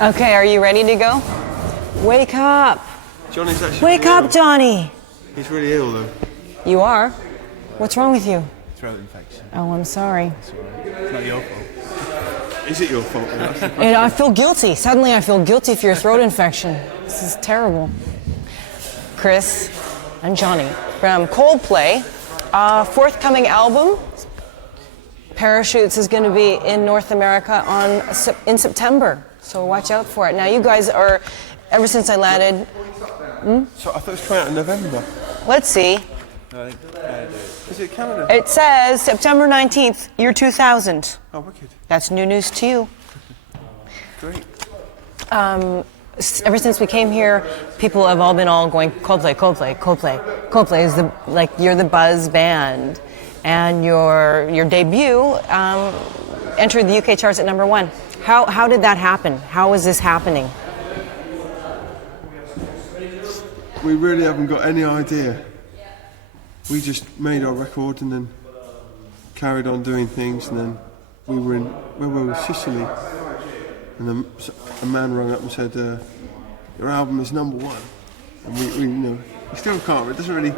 Okay, are you ready to go? Wake up. Johnny's actually Wake really up, ill. Jonny. He's really ill though. You are? What's wrong with you? Throat infection. Oh, I'm sorry. It's not your fault. Is it your fault? And I feel guilty. Suddenly I feel guilty for your throat infection. This is terrible. Chris and Jonny from Coldplay. Forthcoming album, Parachutes, is going to be in North America in September. So watch out for it. Now you guys are, ever since I landed... So I thought it was coming out in November. Let's see. Is it Canada? It says September 19th, year 2000. Oh, wicked. That's new news to you. Great. Ever since we came here, people have all been going Coldplay, Coldplay, Coldplay. Coldplay is you're the buzz band, and your debut entered the UK charts at #1. How did that happen? How is this happening? We really haven't got any idea. We just made our record and then carried on doing things, and then we were in Sicily, and then a man rang up and said, "Your album is #1," and we still can't. It doesn't really.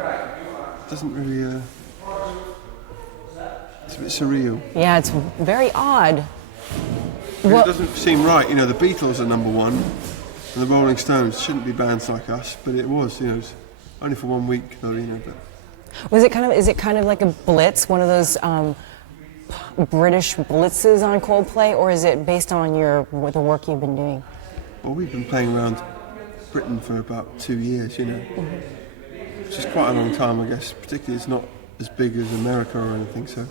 It's a bit surreal. Yeah, it's very odd. It doesn't seem right. You know, the Beatles are #1, and the Rolling Stones shouldn't be bands like us, but it was. You know, it was only for 1 week though. You know, but. Is it kind of like a blitz, one of those British blitzes on Coldplay, or is it based on the work you've been doing? Well, we've been playing around Britain for about 2 years, you know, which is quite a long time, I guess. Particularly, it's not as big as America or anything, so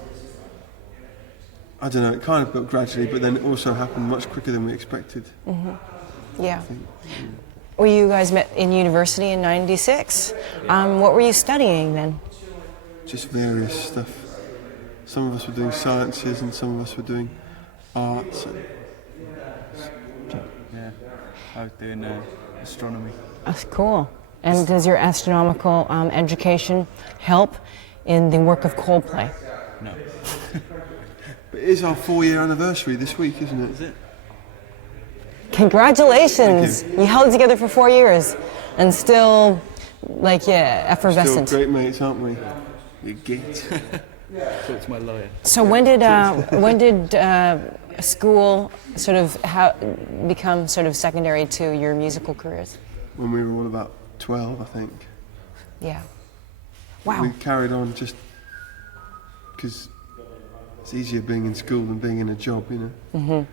I don't know. It kind of built gradually, but then it also happened much quicker than we expected. Yeah. Well, you guys met in university in '96. What were you studying then? Just various stuff. Some of us were doing sciences, and some of us were doing arts. Yeah, I was doing astronomy. That's cool. And does your astronomical education help in the work of Coldplay? No. But it is our 4-year anniversary this week, isn't it? Is it? Congratulations! Thank You held it together for 4 years, and still, effervescent. Still great mates, aren't we? You git. Talk to my lawyer. So when did school sort of become sort of secondary to your musical careers? When we were all about 12, I think. Yeah. Wow. We carried on just because it's easier being in school than being in a job, you know.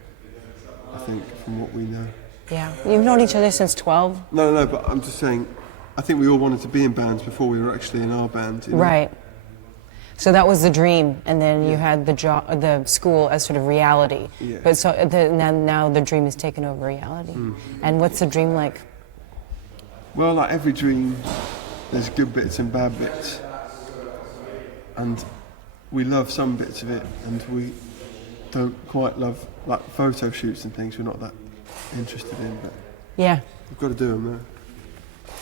I think, from what we know. Yeah. You've known each other since 12? No, but I'm just saying, I think we all wanted to be in bands before we were actually in our band. You know? Right. So that was the dream, and then you had the school as sort of reality. Yeah. But so now the dream has taken over reality. And what's the dream like? Well, like every dream, there's good bits and bad bits. And we love some bits of it, and we don't quite love, like, photo shoots and things. We're not that interested in, but Yeah. we've got to do them though.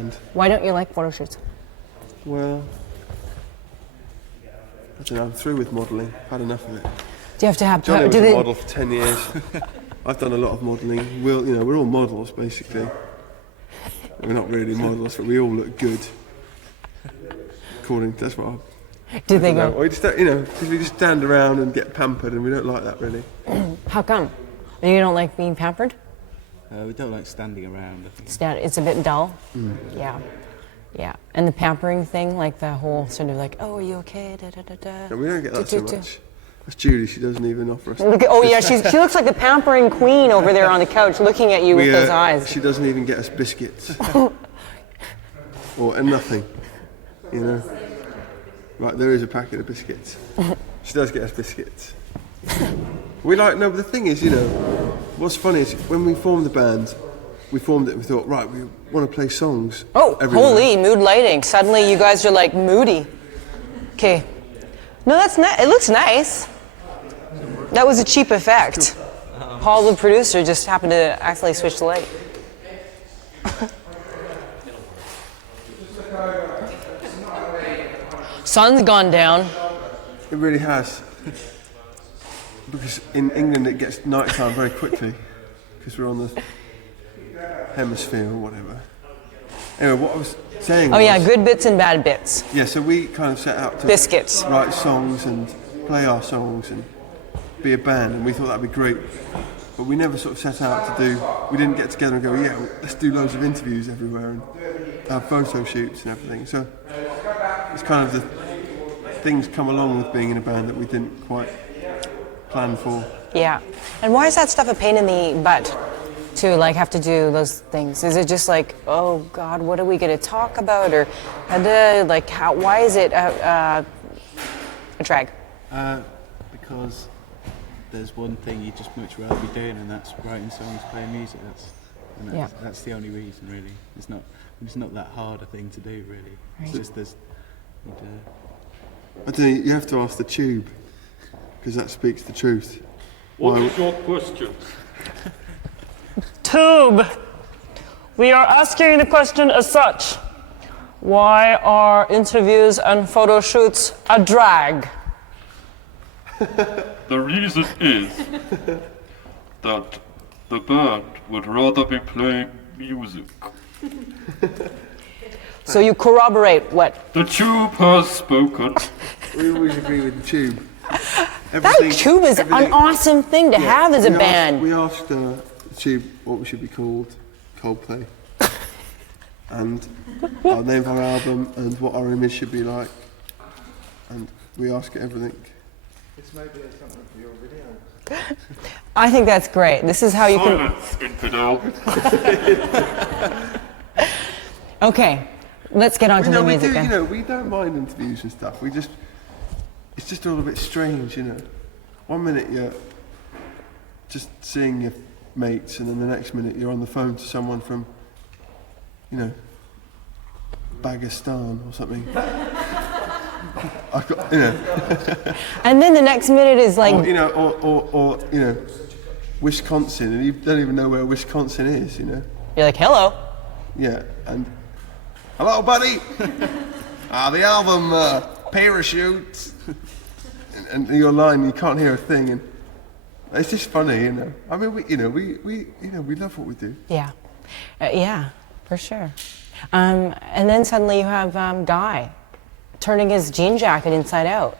And Why don't you like photo shoots? well, I don't know. I'm through with modelling. I've had enough of it. Do you have to have... Johnny was a model for 10 years. I've done a lot of modelling. We're all models, basically. We're not really models, but we all look good. That's what Do they go... We just don't, because we just stand around and get pampered, and we don't like that, really. How come? You don't like being pampered? We don't like standing around, I think. It's a bit dull? Yeah. Yeah. And the pampering thing, like the whole sort of like, oh, are you okay? Da, da, da, da. And we don't get that so much. That's Judy. She doesn't even offer us. She looks like the pampering queen over there on the couch looking at you with those eyes. She doesn't even get us biscuits. And nothing, you know. Right, there is a packet of biscuits. She does get us biscuits. But the thing is, what's funny is when we formed the band, we formed it and we thought, right, we want to play songs. Oh, everywhere. holy mood lighting. Suddenly you guys are like moody. Okay. No, that's nice. It looks nice. That was a cheap effect. Paul, the producer, just happened to accidentally switch the light. Sun's gone down. It really has. Because in England it gets nighttime very quickly. because we're on the hemisphere or whatever. Anyway, what I was saying Oh was, yeah, good bits and bad bits. yeah, so we kind of set out to Biscuits. write songs and play our songs and be a band, and we thought that'd be great. But we never sort of set out to do, we didn't get together and go, yeah, let's do loads of interviews everywhere and have photo shoots and everything. So it's kind of the things come along with being in a band that we didn't quite plan for. Yeah. And why is that stuff a pain in the butt to like have to do those things? Is it just like, oh God, what are we going to talk about? Or like how? Why is it a drag? Because there's one thing you just much rather be doing, and that's writing songs, playing music. That's the only reason, really. It's not that hard a thing to do, really. Right. It's just there's. I don't know, you have to ask the Tube, because that speaks the truth. What is your question? Tube, we are asking the question as such. Why are interviews and photo shoots a drag? The reason is that the band would rather be playing music. So you corroborate what? The Tube has spoken. We always agree with the Tube. That Tube is an awesome thing to have as a band. We asked the Tube what we should be called, Coldplay, and our name of our album and what our image should be like, and we ask it everything. It's maybe something for your video. I think that's great. This is how you can. Silence, infidel. Okay, let's get on to the music then. We don't mind interviews and stuff. It's just all a bit strange, 1 minute you're just seeing your mates, and then the next minute you're on the phone to someone from, Dagestan or something. I've got, And then the next minute is like, or Wisconsin, and you don't even know where Wisconsin is, you're like, hello. Yeah, and hello, buddy. The album Parachutes, and you're lying, you can't hear a thing, and it's just funny, I mean, we love what we do. Yeah, yeah, for sure. And then suddenly you have Guy turning his jean jacket inside out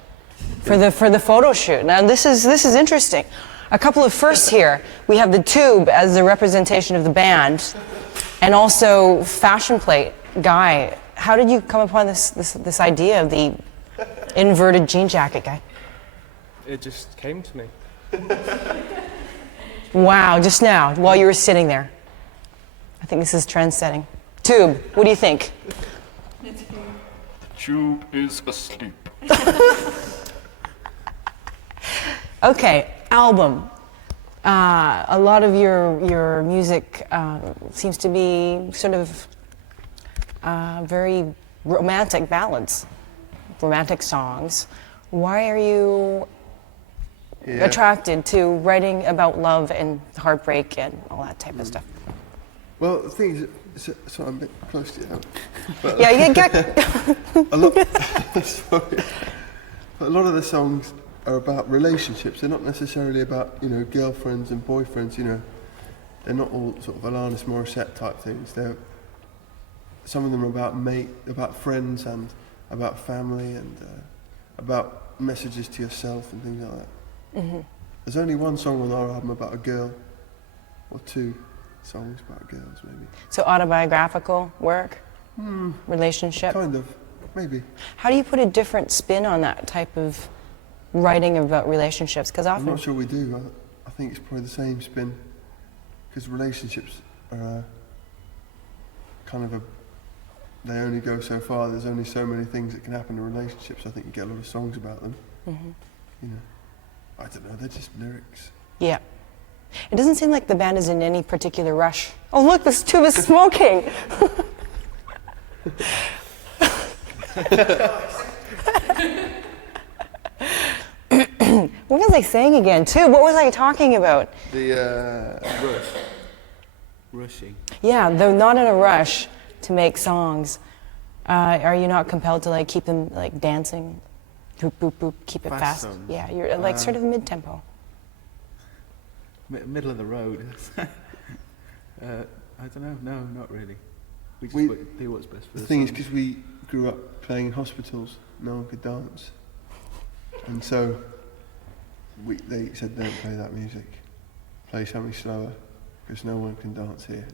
for the photo shoot. Now this is interesting. A couple of firsts here. We have the Tube as the representation of the band, and also fashion plate Guy. How did you come upon this idea of the inverted jean jacket, Guy? It just came to me. Wow, just now, while you were sitting there. I think this is trend-setting. Tube, what do you think? Tube is asleep. Okay, album. A lot of your music seems to be sort of very romantic ballads, romantic songs. Why are you attracted to writing about love and heartbreak and all that type of stuff? Well, the thing is, so I'm a bit close to you. But Yeah, you get. sorry. But a lot of the songs are about relationships. They're not necessarily about, girlfriends and boyfriends, They're not all sort of Alanis Morissette type things. Some of them are about friends and about family and about messages to yourself and things like that. Mm-hmm. There's only one song on our album about a girl, or two songs about girls maybe. So autobiographical work, relationship. Kind of, maybe. How do you put a different spin on that type of writing about relationships? Because often I'm not sure we do. I think it's probably the same spin, because relationships are they only go so far. There's only so many things that can happen in relationships. I think you get a lot of songs about them. Mm-hmm. I don't know, they're just lyrics. Yeah. It doesn't seem like the band is in any particular rush. Oh look, this Tube is smoking! What was I saying again, Tube? What was I talking about? Rushing. Yeah, they're not in a rush to make songs. Are you not compelled to keep them dancing? Boop, boop, boop, keep it fast. Songs. Yeah, you're sort of mid-tempo. Middle of the road. I don't know. No, not really. We just We- do what's best for The the thing is, song. because we grew up playing in hospitals, no one could dance, and so they said, "Don't play that music. Play something slower, because no one can dance here."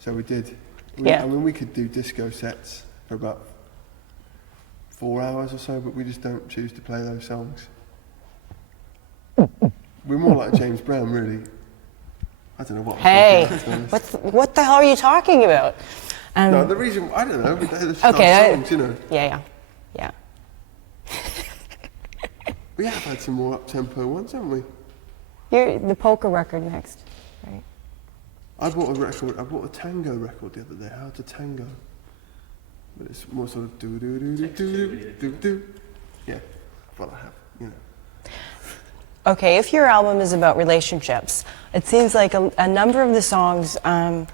So we did. Yeah. I mean, we could do disco sets for about 4 hours or so, but we just don't choose to play those songs. We're more like James Brown, really. I don't know what. Hey, I'm talking about, to be honest. what the hell are you talking about? No, the reason I don't know. They're just Okay, songs, you know. Yeah. We have had some more up-tempo ones, haven't we? You're the polka record next, right? I bought a tango record the other day. How to tango? But it's more sort of do do do do do do do. Yeah, what I have, you know. Okay, if your album is about relationships, it seems like a number of the songs are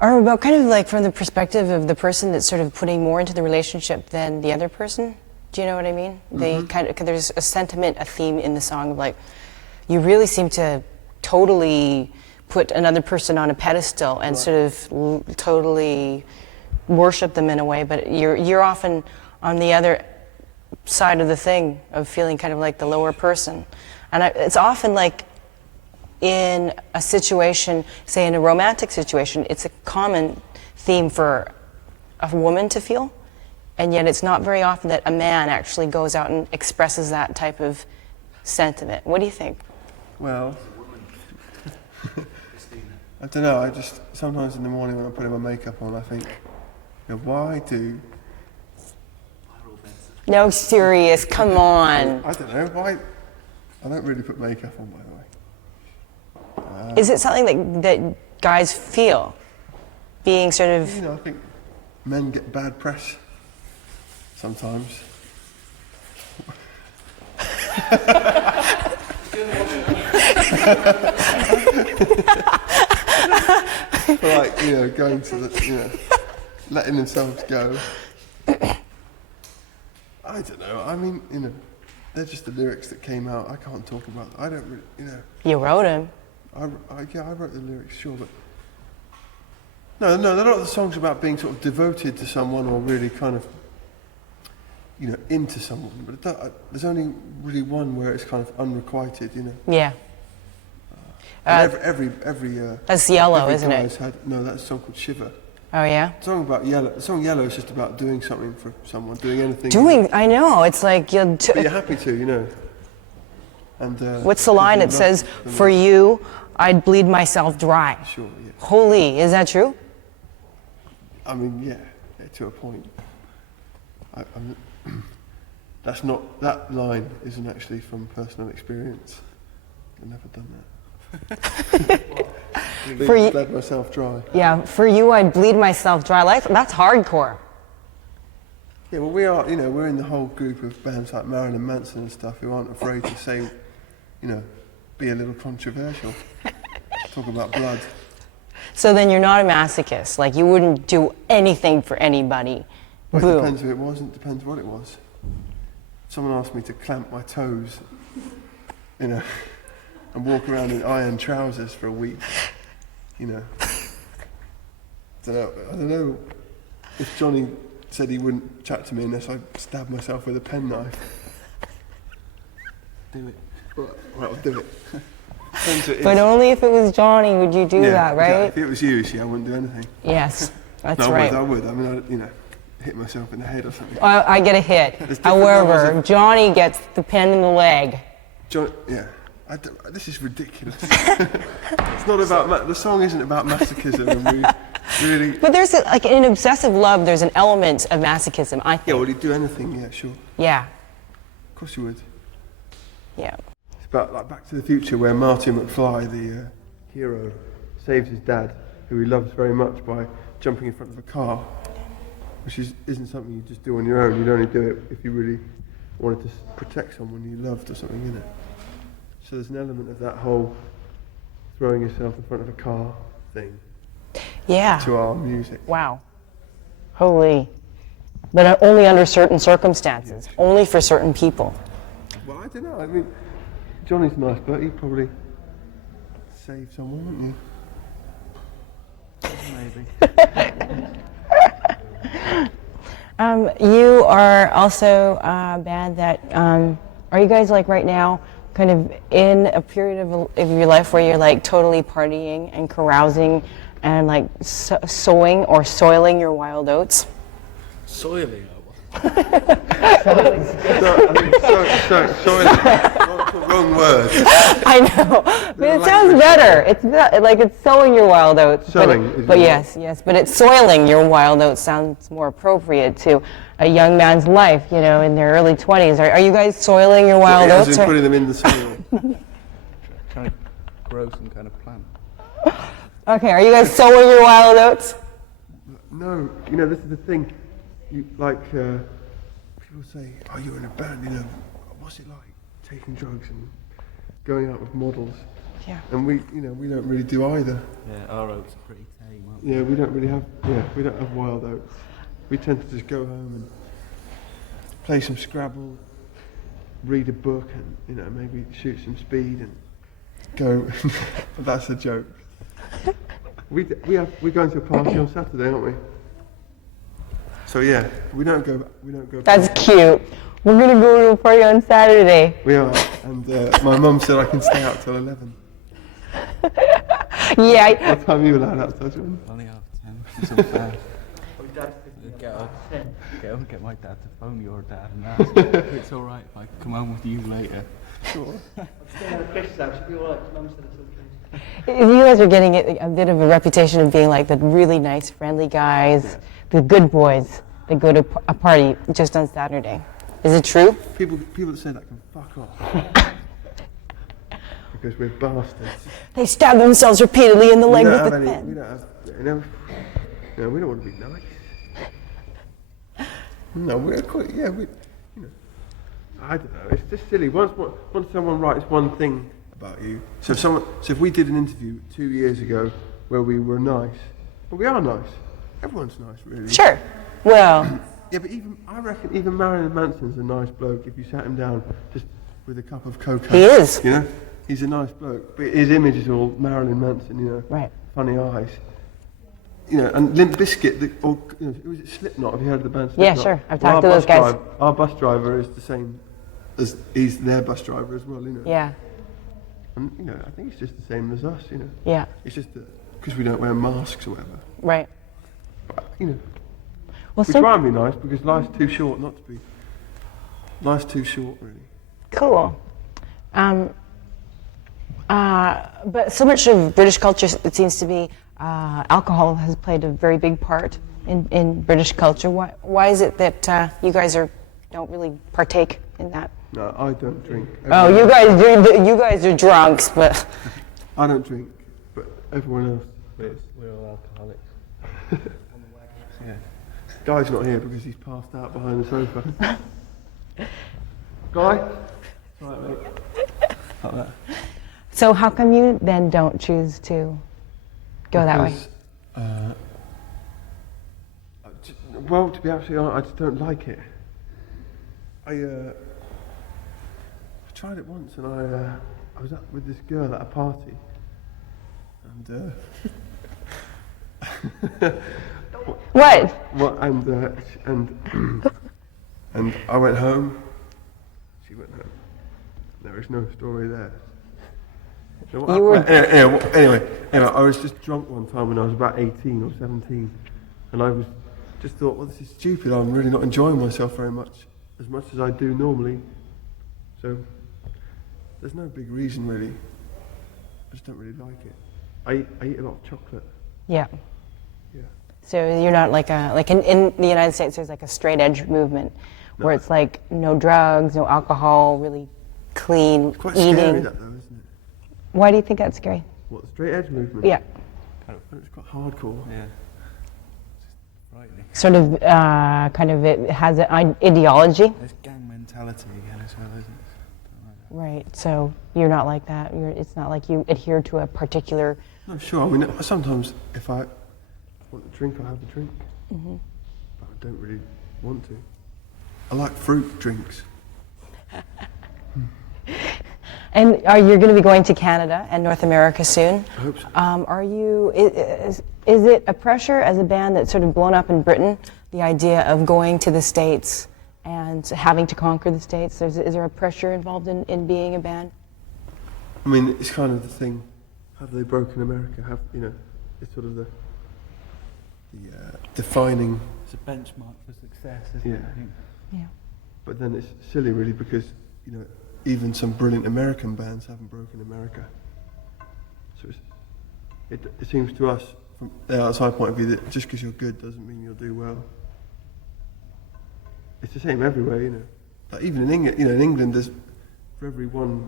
about kind of like from the perspective of the person that's sort of putting more into the relationship than the other person. Do you know what I mean? They kind of, there's a sentiment, a theme in the song of like, you really seem to totally put another person on a pedestal and sort of totally worship them in a way, but you're often on the other side of the thing of feeling kind of like the lower person. And it's often like in a situation, say in a romantic situation, it's a common theme for a woman to feel, and yet it's not very often that a man actually goes out and expresses that type of sentiment. What do you think? Well, I don't know. I just sometimes in the morning when I'm putting my makeup on, I think, you know, why do? No, serious, come on. I don't know why. I don't really put makeup on, by the way. Is it something that guys feel? Being sort of, You know, I think men get bad press sometimes. For like, you know, going to the, you know, letting themselves go. I don't know. I mean, you know, they're just the lyrics that came out. I can't talk about. I don't really, you know. you wrote him. I wrote the lyrics, sure, but no, a lot of the songs about being sort of devoted to someone or really kind of, you know, into someone. But there's only really one where it's kind of unrequited, you know. Yeah. And every That's Yellow, every isn't it? guy's had, no, that's a song called Shiver. Oh, yeah? The song Yellow is just about doing something for someone, doing anything. I know, it's like, But you're happy to, you know. And what's the line? It says, for you, I'd bleed myself dry. Sure, yeah. Holy, is that true? I mean, yeah, to a point. That's not, that line isn't actually from personal experience. I've never done that. Bled myself dry. Yeah, for you, I'd bleed myself dry. That's hardcore. Yeah, well, we are, you know, we're in the whole group of bands like Marilyn Manson and stuff who aren't afraid to say, you know, be a little controversial. Talk about blood. So then you're not a masochist. Like, you wouldn't do anything for anybody. Well, it Boom. depends who it was and it depends what it was. Someone asked me to clamp my toes, you know, and walk around in iron trousers for a week, you know. I don't know if Jonny said he wouldn't chat to me unless I stabbed myself with a penknife. Do it. Right, I'll do it. Depends who it is. But only if it was Jonny would you do that, right? Exactly. If it was you, see, I wouldn't do anything. Yes, that's No, right. I would. I mean, I'd, you know, hit myself in the head or something. I get a hit. different However, levels of- Jonny gets the pen in the leg. Yeah. This is ridiculous. It's not about, the song isn't about masochism and we really... But there's like in obsessive love, there's an element of masochism, I Yeah, think. would he do anything? Yeah, sure. Yeah. Of course you would. Yeah. It's about like Back to the Future where Marty McFly, the hero, saves his dad, who he loves very much, by jumping in front of a car, which isn't something you just do on your own. You'd only do it if you really wanted to protect someone you loved or something, you know. So there's an element of that whole throwing yourself in front of a car thing Yeah. to our music. Wow. Holy. But only under certain circumstances. Only for certain people. Well, I don't know. I mean, Johnny's nice, but he'd probably save someone, wouldn't you? Maybe. You are also a band that, are you guys like right now kind of in a period of your life where you're like totally partying and carousing and like sowing or soiling your wild oats? Soiling. Sorry, that's the wrong word. I know, but it sounds better. It's like it's sowing your wild oats. Sowing, but yes, but it's soiling your wild oats sounds more appropriate to a young man's life, you know, in their early 20s. Are you guys soiling your wild As oats? in putting them in the soil. Trying to grow some kind of plant. Okay, are you guys sowing your wild oats? No, you know, this is the thing. You, like, people say, oh, you're in a band, you know, what's it like taking drugs and going out with models? Yeah. And we don't really do either. Yeah, our oats are pretty tame, aren't they? Yeah, we don't have wild oats. We tend to just go home and play some Scrabble, read a book, and, you know, maybe shoot some speed and go. But that's a joke. We're going to a party on Saturday, aren't we? So yeah, we don't go. That's cute. We're gonna go to a party on Saturday. We are, and my mum said I can stay out till 11. Yeah. What time are you allowed outside, John? Only half 10. It's unfair. Get up, get my dad to phone your dad and ask if it's alright if I come home with you later. Sure. You guys are getting a bit of a reputation of being like the really nice, friendly guys, the good boys that go to a party just on Saturday. Is it true? People that say that can fuck off. Because we're bastards. They stab themselves repeatedly in the leg with the We pen. don't have, we don't want to be nice. No, we're quite, you know, I don't know, it's just silly. Once someone writes one thing about you, so if we did an interview 2 years ago where we were nice, well, we are nice. Everyone's nice, really. Sure. Well. Yeah, but I reckon even Marilyn Manson's a nice bloke if you sat him down just with a cup of cocoa. He is. You know, he's a nice bloke, but his image is all Marilyn Manson. You know, Right. Funny eyes. You know, and Limp Bizkit, it was Slipknot. Have you heard of the band Slipknot? Yeah, sure. I've talked to those guys. Our bus driver is the same as he's their bus driver as well. You know. Yeah. And you know, I think it's just the same as us. You know. Yeah. It's just because we don't wear masks or whatever. Right. But, you know. Well, We try and be nice because life's too short not to be. Life's too short, really. Cool. But so much of British culture, it seems to be, alcohol has played a very big part in British culture. Why is it that you guys don't really partake in that? No, I don't drink. Oh, you guys do. You guys are drunks, but I don't drink, but everyone else. We're all alcoholics. Yeah. Guy's not here because he's passed out behind the sofa. Guy? Right, mate. Like that. so how come you then don't choose to go that way? Well, to be absolutely honest, I just don't like it. I tried it once, and I was up with this girl at a party, and What? well, and I went home. She went home. There is no story there. So anyway, I was just drunk one time when I was about 18 or 17, and I just thought, well, this is stupid. I'm really not enjoying myself very much, as much as I do normally. So there's no big reason really. I just don't really like it. I eat a lot of chocolate. Yeah. Yeah. So you're not like in the United States, there's like a straight edge movement where it's like no drugs, no alcohol, really clean It's quite eating. scary that though, isn't it? Why do you think that's scary? What, the straight edge movement? Yeah. It's quite hardcore. Yeah. It's just frightening. Sort of, kind of, it has an ideology. There's gang mentality again as well, isn't it? Right. So you're not like that. It's not like you adhere to a particular. No, sure. I mean, sometimes if I want a drink, I'll have a drink. Mm-hmm. But I don't really want to. I like fruit drinks. And you're going to be going to Canada and North America soon. I hope so. Are you? Is it a pressure as a band that's sort of blown up in Britain? The idea of going to the States and having to conquer the States. Is there a pressure involved in being a band? I mean, it's kind of the thing. Have they broken America? It's sort of the defining. It's a benchmark for success, isn't it? I think. Yeah. But then it's silly, really, because even some brilliant American bands haven't broken America. So it seems to us, from the outside point of view, that just because you're good doesn't mean you'll do well. It's the same everywhere, Like even in England, in England, there's for every one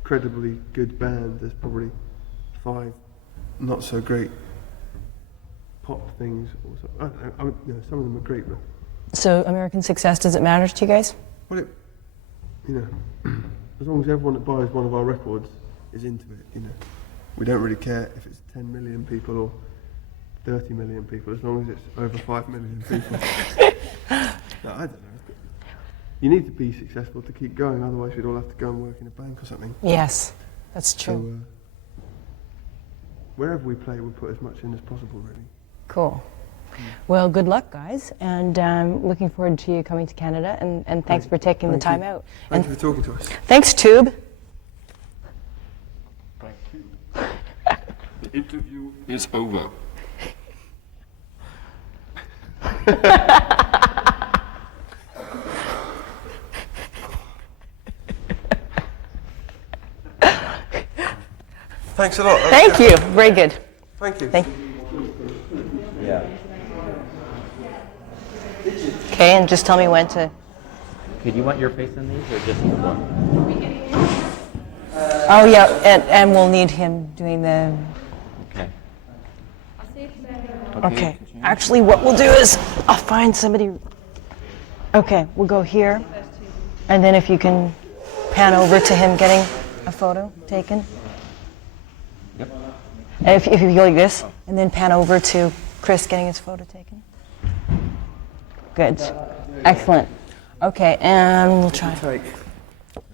incredibly good band, there's probably 5 not so great pop things. Or so. I don't know, some of them are great, but So American success, does it matter to you guys? well, as long as everyone that buys one of our records is into it, we don't really care if it's 10 million people or 30 million people, as long as it's over 5 million people. No, I don't know. You need to be successful to keep going, otherwise we'd all have to go and work in a bank or something. Yes, that's true. So, wherever we play, we'll put as much in as possible, really. Cool. Well, good luck, guys, and looking forward to you coming to Canada, and thanks for taking the time out. Thank you for talking to us. Thanks, Tube. Thank you. The interview is over. Thanks a lot. Thank you. Very good. Thank you. Yeah. Okay, and just tell me when to... Okay, do you want your face in these or just one? Oh, yeah, and we'll need him doing the... Okay. Okay. Actually, what we'll do is I'll find somebody... Okay, we'll go here, and then if you can pan over to him getting a photo taken. Yep. And if you go like this, and then pan over to Chris getting his photo taken. Good. Excellent. Okay, and we'll try. Take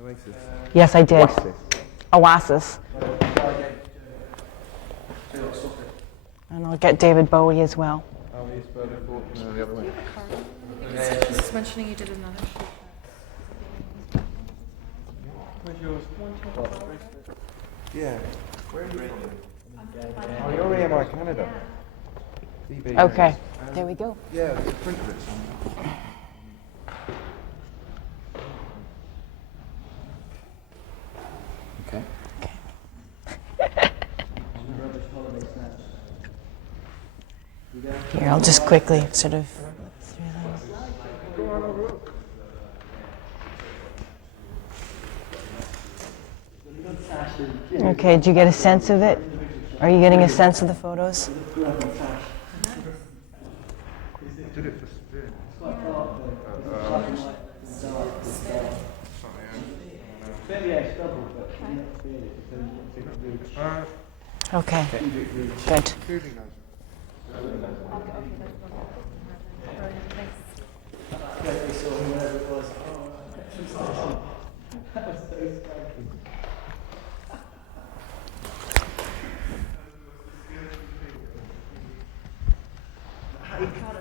Oasis. Yes, I did. Oasis. And I'll get David Bowie as well. Oh, he's further forward. No, the other way. Just mentioning you did another shoot. Where's yours? Yeah. Where are you from? Oh, you're EMI Canada. DB. Okay, there we go. Yeah, the print of it somewhere. Okay. Here, I'll just quickly sort of flip through them. Okay, did you get a sense of it? Are you getting a sense of the photos? Did it for spin. Okay, good. He can't